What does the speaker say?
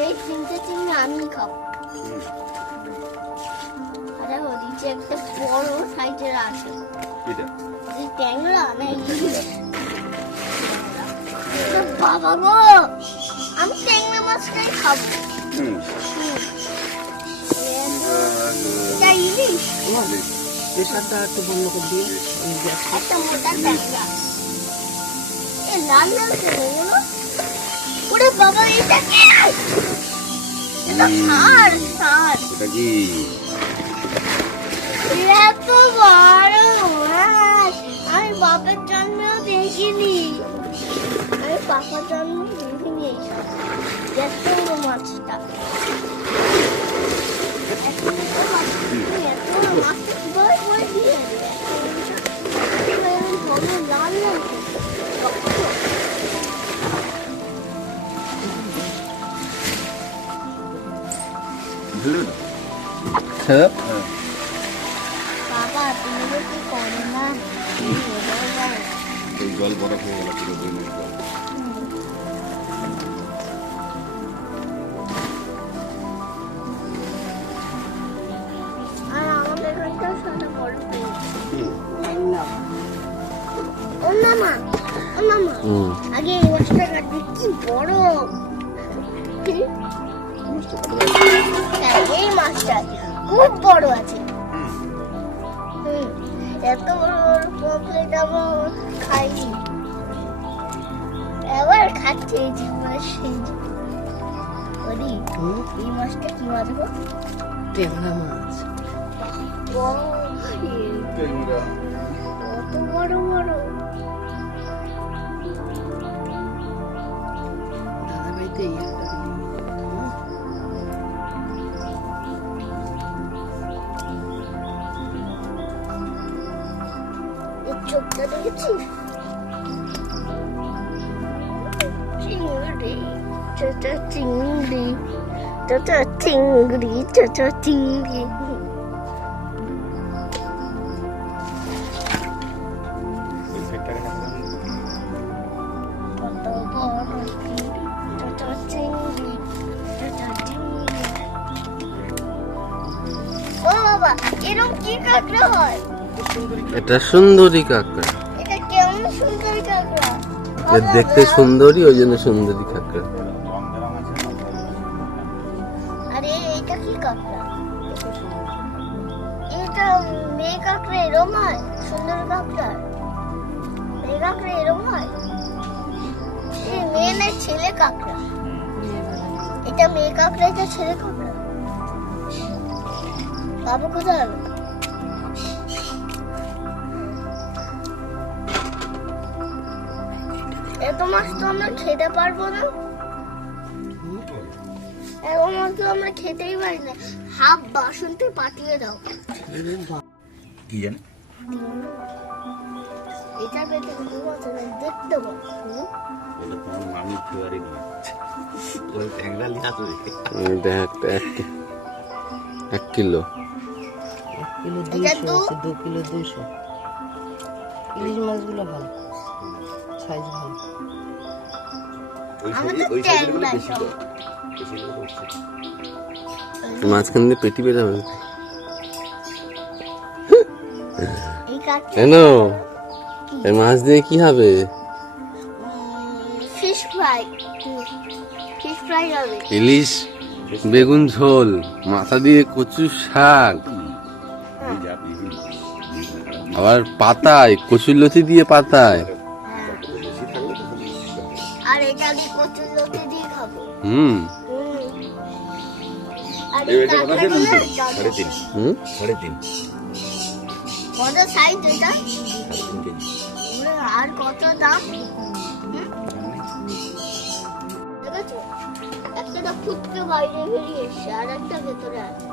এই তিনটে চিংড়ি আমি খাব আরে ওদিকে একটা বড় সাইজের আছে ট্যাংরা না ইলিশ বাবা গো আমি ট্যাংরা মাছটাই খাব। হুম। এটা ইলিশ। প্রেশারটা একটু বন্ধ করে দিয়ে ওই গ্যাস একটা মোটা এ লাল লাল ওরে বাবা এটা কি? এটা। ষাঁড় ষাঁড় এটা কি? এত বড় মাছ আমি দেখিনি। আমি পাপার জন্ম দেখিনি। এইসব এত বড় মাছটা। তুমি বোঝাও না। এই জল বরফ হয়ে গেল পুরো দুই আগে মাছটা কি বড় খুব বড় আছে। এত বড় বড় আমার খাইনি। এবার খাচ্ছে এই যে মাছ সেই যে। এই মাছটা কি মাছ গো? ট্যাংরা মাছ। কত বড় বড়। দাদা বাড়িতে চোখটা দেখেছিস? চিংড়ি চাচা চিংড়ি চাচা চিংড়ি চিংড়ি। এরকম কি কাঁকড়া হয়? এটা সুন্দরী কাঁকড়া। এর দেখতে সুন্দরী ওই জন্য সুন্দরী কাঁকড়া। ছেলে কাঁকড়া। এটা মেয়ে কাঁকড়া এটা ছেলে কাঁকড়া? বাবু কোথায়? এত মাছ তো আমরা খেতে পারব না। এত মাছ তো আমরা খেতেই পারি না। হাফ বাসনতে পাঠিয়ে দাও। কি জানি? এটা পেতে দু বছর দেখতে পাবো মাছ ওই ট্যাংরা লিয়ে আসবে। এটা এক এক কিলো। এক কিলো দু- আছে দু কিলো ইলিশ মাছগুলো ভালো। সাইজগুলো বেশি। মাঝখান দিয়ে পেটি বের হবে। এই কাঠটা কেন? এই মাছ দিয়ে কি হবে? ফিশ ফ্রাই ফিশ ফ্রাই হবে। ইলিশ বেগুন ঝোল মাথা দিয়ে কচু শাক। আবার পাতায় কচুর লতি দিয়ে পাতায়। আর এটা আমি কচুর লোকে দিয়ে খাব। হুম। সাড়ে তিন। হুম? সাড়ে তিন। কত সাইজ এটা? আর কত দাম? একটা ফুটকে বাইরে বেরিয়ে এসছে আর একটা ভেতরে আছে।